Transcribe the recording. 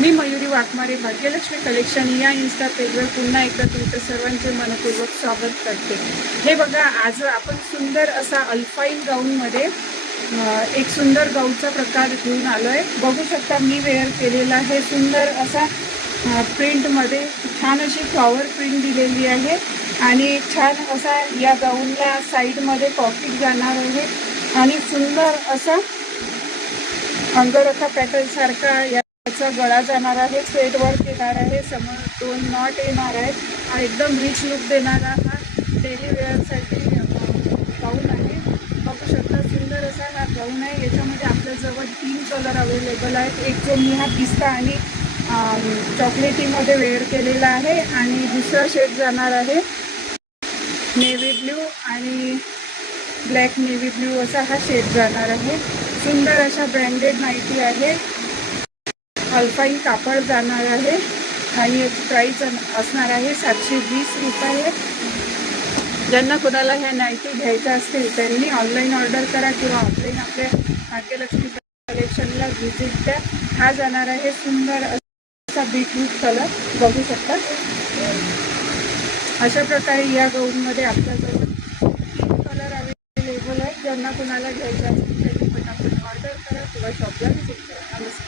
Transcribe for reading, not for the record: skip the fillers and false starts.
मी Mayuri Waghmare, Bhagyalakshmi collection या Insta पेजवर पुन्हा एकदा तुमचं सर्वांचे मनपूर्वक स्वागत करते। हे बघा, आज आपण सुंदर असा अल्पाईन गाऊनमध्ये एक सुंदर गाऊनचा प्रकार घेऊन आलो आहे। बघू शकता मी वेअर केलेला आहे। सुंदर असा प्रिंटमध्ये छान अशी फ्लॉवर प्रिंट दिलेली आहे आणि छान असा या गाऊनला साईडमध्ये पॉकेट जाणार आहे आणि सुंदर असा अंगरखा पॅटर्न सारखा याचा गळा जाणार आहे। थ्रेड वर्क येणार आहे, समोर 2 नॉट येणार आहेत आणि एकदम रिच लुक देणारा हा डेली वेअरसाठी गाऊन आहे। बघू शकता सुंदर असा हा गाऊन आहे। याच्यामध्ये आपल्याजवळ 3 कलर अवेलेबल आहेत। एक जो मी हा पिस्ता आणि चॉकलेटीमध्ये वेअर केलेला आहे आणि दुसरा शेड जाणार आहे नेव्ही ब्ल्यू आणि ब्लॅक नेव्ही ब्ल्यू असा हा शेड जाणार आहे। सुंदर अशा ब्रँडेड नाईटी आहे। अल्पाईन कापड जाणार आहे आणि याची प्राईस असणार आहे 720 रुपये। ज्यांना कोणाला ह्या नाईटी घ्यायच्या असतील त्यांनी ऑनलाईन ऑर्डर करा किंवा ऑफलाईन आपल्या भाग्यलक्ष्मी कलेक्शनला व्हिजिट द्या। हा जाणार आहे सुंदर असा बीटरूट कलर, बघू शकता। अशा प्रकारे या गाऊनमध्ये आपल्याजवळ 3 कलर अवेलेबल आहेत। ज्यांना कोणाला घ्यायचं असेल त्यांनी पटापट ऑर्डर करा किंवा शॉपला व्हिजिट करा। नमस्कार।